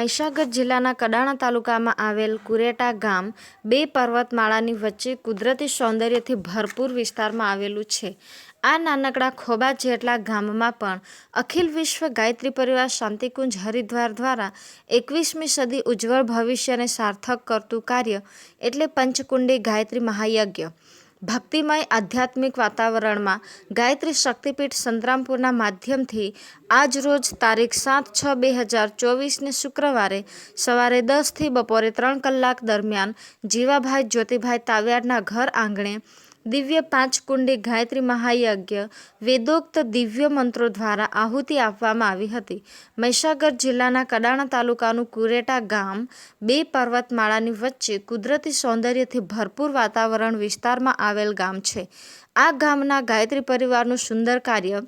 મહીસાગર જિલ્લાના કડાણા તાલુકામાં આવેલ કુરેટા ગામ બે પર્વતમાળાની વચ્ચે કુદરતી સૌંદર્યથી ભરપૂર વિસ્તારમાં આવેલું છે. આ નાનકડા ખોબા જેટલા ગામમાં પણ અખિલ વિશ્વ ગાયત્રી પરિવાર શાંતિકુંજ હરિદ્વાર દ્વારા એકવીસમી સદી ઉજ્જવળ ભવિષ્યને સાર્થક કરતું કાર્ય એટલે પંચકુંડી ગાયત્રી મહાયજ્ઞ. ભક્તિમય આધ્યાત્મિક વાતાવરણમાં ગાયત્રી શક્તિપીઠ સંતરામપુરના માધ્યમથી આજ રોજ તારીખ સાત છ બે હજાર ચોવીસને શુક્રવારે સવારે દસથી બપોરે ત્રણ કલાક દરમિયાન જીવાભાઈ જ્યોતિભાઈ તાવ્યાડના ઘર આંગણે દિવ્ય પાંચકુંડી ગાયત્રી મહાયજ્ઞ વેદોક્ત દિવ્ય મંત્રો દ્વારા આહુતિ આપવામાં આવી હતી. મહીસાગર જિલ્લાના કડાણા તાલુકાનું કુરેટા ગામ બે પર્વતમાળાની વચ્ચે કુદરતી સૌંદર્યથી ભરપૂર વાતાવરણ વિસ્તારમાં આવેલ ગામ છે. આ ગામના ગાયત્રી પરિવારનું સુંદર કાર્ય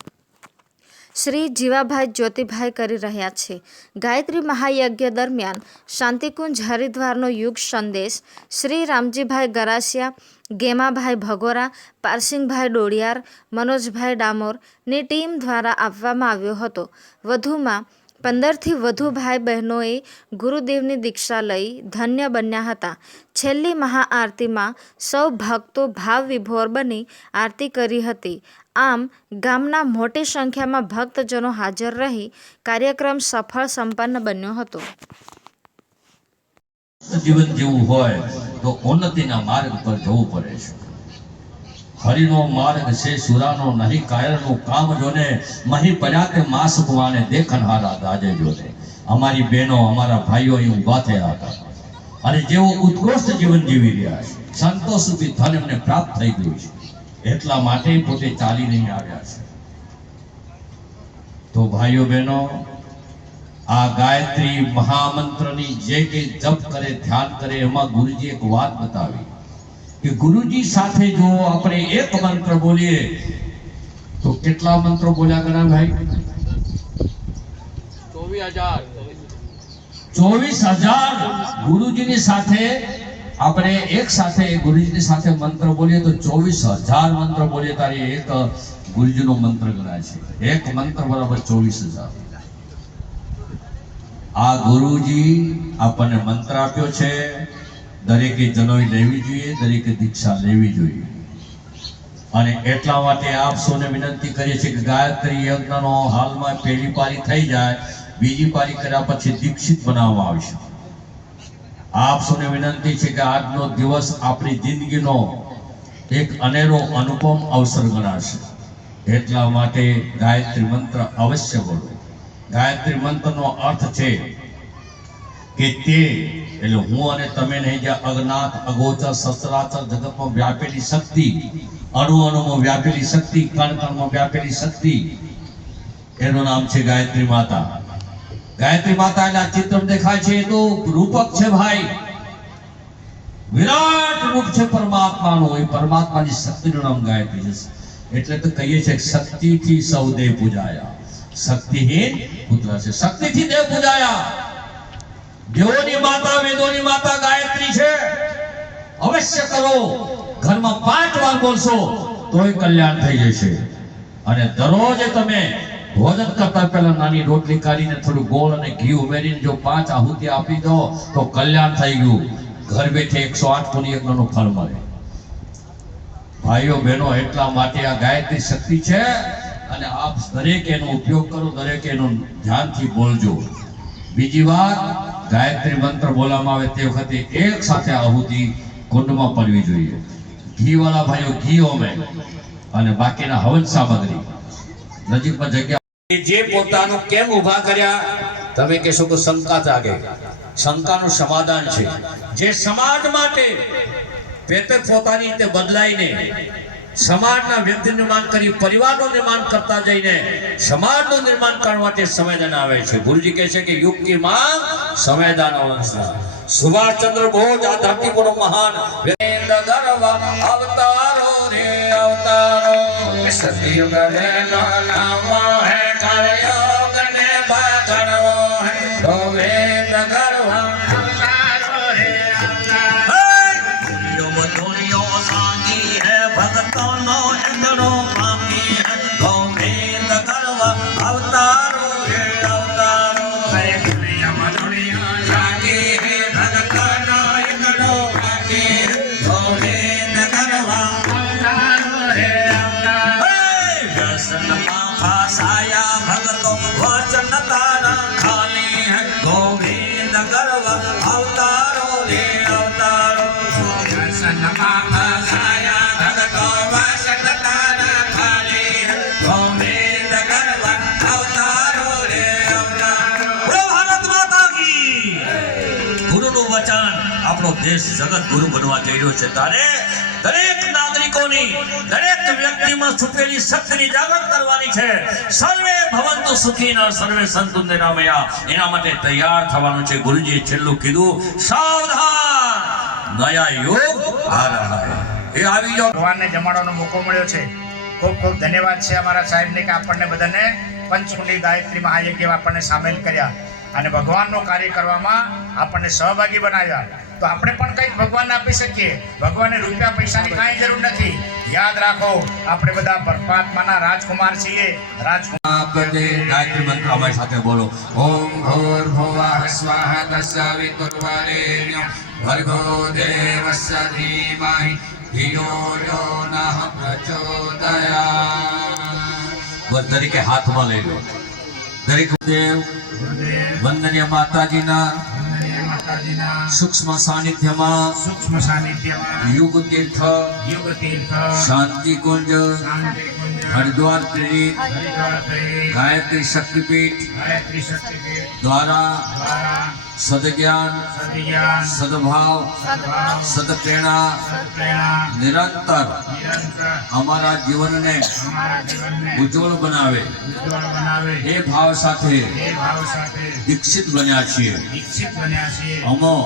શ્રી જીવાભાઈ જ્યોતિભાઈ કરી રહ્યા છે. ગાયત્રી મહાયજ્ઞ દરમિયાન શાંતિકુંજ હરિદ્વારનો યુગ સંદેશ શ્રી રામજીભાઈ ગરાસિયા, ગેમાભાઈ ભગોરા, પારસિંગભાઈ ડોડિયાર મનોજભાઈ ડામોરની ટીમ દ્વારા આપવામાં આવ્યો હતો. વધુમાં પંદરથી વધુ ભાઈ બહેનોએ ગુરુદેવની દીક્ષા લઈ ધન્ય બન્યા હતા. છેલ્લી મહાઆરતીમાં સૌ ભક્તો ભાવ વિભોર બની આરતી કરી હતી. આમ, ગામના મોટી સંખ્યામાં ભક્તજનો હાજર રહી કાર્યક્રમ સફળ સંપન્ન બન્યો હતો. જીવન જીવવું હોય તો ઉન્નતિના માર્ગ પર જવું પડે છે. હરિનો માર્ગ છે, સુરાનો નહીં, કાયરનું કામ જોને મહી પડ્યા તે માસ ભવાને દેખનહારા દાજે જોને. અમારી બહેનો, અમારા ભાઈઓ અહીં ઊભા હતા. અને જેઓ ઉત્કૃષ્ટ જીવન જીવી રહ્યા છે સંતોષ સુધી ધન એમને પ્રાપ્ત થઈ ગયું છે. એટલા માટે પોતે ચાલી નહીં આવ્યા છે. તો ભાઈઓ બહેનો, આ ગાયત્રી મહામંત્રની જે કે જપ કરે, ધ્યાન કરે, એમાં ગુરુજી એક વાત બતાવી. કે ગુરુજી સાથે જો આપણે એક મંત્ર બોલીએ તો કેટલા મંત્રો બોલ્યા કરા ભાઈ? ચોવીસ હજાર ગુરુજીની સાથે આપણે એક સાથે ગુરુજીની સાથે મંત્ર બોલીએ તો ચોવીસ હજાર મંત્ર બોલીએ તારે એક ગુરુજીનો મંત્ર ગણાય છે. એક મંત્ર બરાબર ચોવીસ હજાર. આ ગુરુજી આપણને મંત્ર આપ્યો છે. દરેકે જનોઈ લેવી જોઈએ, દરેકે દીક્ષા લેવી જોઈએ. અને એટલા માટે આપ સૌને વિનંતી કરીએ છીએ કે ગાયત્રી યજ્ઞનો હાલમાં પહેલી પારી થઈ જાય, બીજી પારી કર્યા પછી દીક્ષિત બનાવવામાં આવશે આપ સૌને વિનંતી છે કે આજનો દિવસ આપણી જિંદગીનો એક અનેરો અનુપમ અવસર ગણાશે. એટલા માટે ગાયત્રી મંત્ર અવશ્ય બોલો. ગાયત્રી મંત્રનો અર્થ છે કે તે એટલે હું અને તમે નહીં જ્યાં અજ્ઞાત, અગોચર સચરાચર જગતમાં વ્યાપેલી શક્તિ, અણુ અણુમાં વ્યાપેલી શક્તિ, કણ કણમાં વ્યાપેલી શક્તિ, એનું નામ છે ગાયત્રી માતા. ગાયત્રી માતા એટલે આ ચિત્ર દેખાય છે, એ તો રૂપક છે ભાઈ. વિરાટ રૂપ છે પરમાત્માનું. એ પરમાત્માની શક્તિનું નામ ગાયત્રી છે. એટલે તો કહીએ છીએ કે શક્તિથી સૌ દેવ પૂજાયા. શક્તિહીન પુત્ર છે. શક્તિથી દેવ પૂજાયા. દેવોની માતા, વેદોની માતા ગાયત્રી છે. અવશ્ય કરો. ઘરમાં પાંચ વાર બોલશો, તોય કલ્યાણ થઈ જશે. અને દરરોજ તમે ભોજન કરતા પહેલા નાની રોટલી કાઢીને થોડું ગોળ અને ઘી ઉમેરીને જો પાંચ આહુતિ આપી દો, તો કલ્યાણ થઈ ગયું. ઘર બેઠે એકસો આઠ પુણ્ય યજ્ઞનું ફળ મળે. ભાઈઓ, બહેનો, એટલા માટે આ ગાયત્રી શક્તિ છે. અને આપ દરેક એનો ઉપયોગ કરો, દરેક એનો ધ્યાનથી બોલજો. બીજી વાત ગાયત્રી મંત્ર બોલવામાં આવે તે વખતે એક સાથે આહુતિ કુંડમાં પડવી જોઈએ. ઘી વાળા ભાઈઓ, ઘી ઓમે અને બાકીના હવન સામગ્રી. નજીકમાં જગ્યા જે પોતાનું કેમ ઊભા કર્યા, તમે કહેશો કે શંકા જાગે. શંકાનું સમાધાન છે. જે સમાજ માટે પેતક પોતાની રીતે બદલાઈને સમાજના વ્યક્તિ નિર્માણ કરી પરિવારનું નિર્માણ કરતા જઈને સમાજનું નિર્માણ કરવા માટે સંવેદન આવે છે. ગુરુજી કહે છે કે યુગ કી માંગ સંવેદન અવસ્થા સુભાષચંદ્ર બોઝ આ ધરતીપુરનો મહાન ગર્વ અવતારો રે અવતારો. સતયુગ રે નામ હે કળયુગ દર્શન પાપા ગર્વ અવતારો રે અવતારો અવતારો ભારત માતા ગુરુનું વચન આપણો દેશ જગત ગુરુ બનવા જઈ રહ્યો છે. તારે દરેક નાગરિકોની દરેક વ્યક્તિમાં છુપેલી શક્તિની જાગૃત કરવાની છે. સર્વે ભવંતુ સુખી સર્વે સંતુ નિરામયા. એના માટે તૈયાર થવાનું છે ગુરુજીએ છેલ્લું કીધું. સાવધાન નયા યોગ આ એ આવી જાઓ. ભગવાનને જમાડવાનો મોકો મળ્યો છે. ખૂબ ખૂબ ધન્યવાદ છે અમારા સાહેબને કે આપણને બધાને પંચકુંડી ગાયત્રી મહાયજ્ઞમાં આપણને સામેલ કર્યા. અને ભગવાનનું કાર્ય કરવામાં આપણને સહભાગી બનાવ્યા. તો આપણે પણ કંઈક ભગવાનને આપી શકીએ. ભગવાને રૂપિયા પૈસાની કાંઈ જરૂર નથી. યાદ રાખો આપણે બધા પરમાત્માના રાજકુમાર છીએ. રાજકુમાર અમારી સાથે બોલો. ઓમ ઘોર ભોવા સ્વાહા તસ્યાવિ કુર્વાલેન્યો ભર્ગો દેવસ્ય ધીમહિ. ધિયો યો નઃ પ્રચોદયા દરેકે હાથમાં લઈ લો. દરેક દેવ વંદનીય માતાજીના માતાજીના સૂક્ષ્મ સાનિધ્યમાં સૂક્ષ્મ સાનિધ્યમાં યુગ તીર્થ યુગ તીર્થ શાંતિ કુંજ શાંતિ હરિદ્વાર પ્રેરિત ગાયત્રી શક્તિપીઠ ગાયત્રી શક્તિપીઠ દ્વારા સદજ્ઞાન સદભાવ સદપ્રેરણા નિરંતર અમારા જીવનને ઉજ્જવળ બનાવે એ ભાવ સાથે દીક્ષિત બન્યા છીએ અમો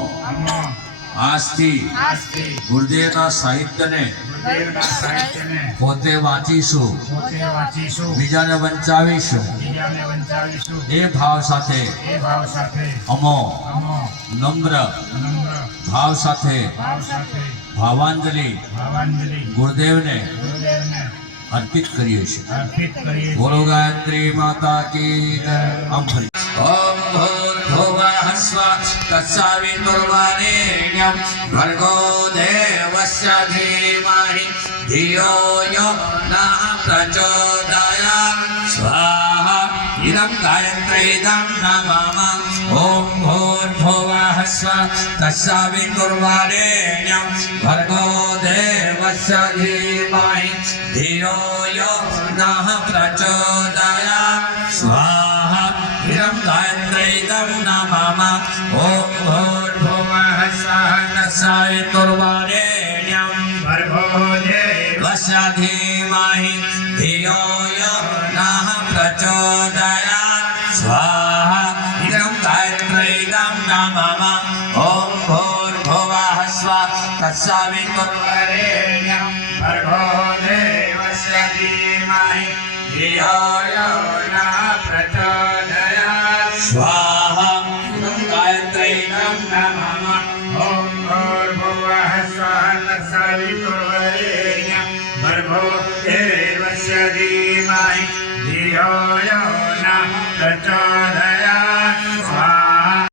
આજથી ગુરુદેવના સાહિત્યને પોતે વાંચીશું. બીજાને વંચાવીશું. એ ભાવ સાથે એ ભાવ સાથે અમો નમ્ર નમ્ર ભાવ સાથે ભાવ સાથે ભાવાંજલિ ગુરુદેવને અર્પિત કરીએ છીએ. અર્પિત બોલો ગાયત્રી માતા કી જય. स्वः तत्सवितुर्वरेण्यं भर्गो देवस्य धीमहि धियो यो नः प्रचोदयात् स्वाहा इदं गायत्रीदं नमः ॐ भूर्भुवः स्वः तत्सवितुर्वरेण्यं भर्गो देवस्य धीमहि धियो यो नः प्रचोदयात् વસાય તુર્વારે ન્યમ ભર્ભોજે. વસાધે માહિ ધિયો યનાહ પ્રચોદયાત. સ્વાહા ઇદમ ગાયત્રૈદમ નામા ઓમ ભોર ભવાહ સ્વા. તત્સાવે તુર્વારે ન્યમ ભર્ભોજે. વસાધે માહિ ધિયો યનાહ પ્રચોદયાત. સ્વાહા ઇદમ ગાયત્રૈદમ નામા God.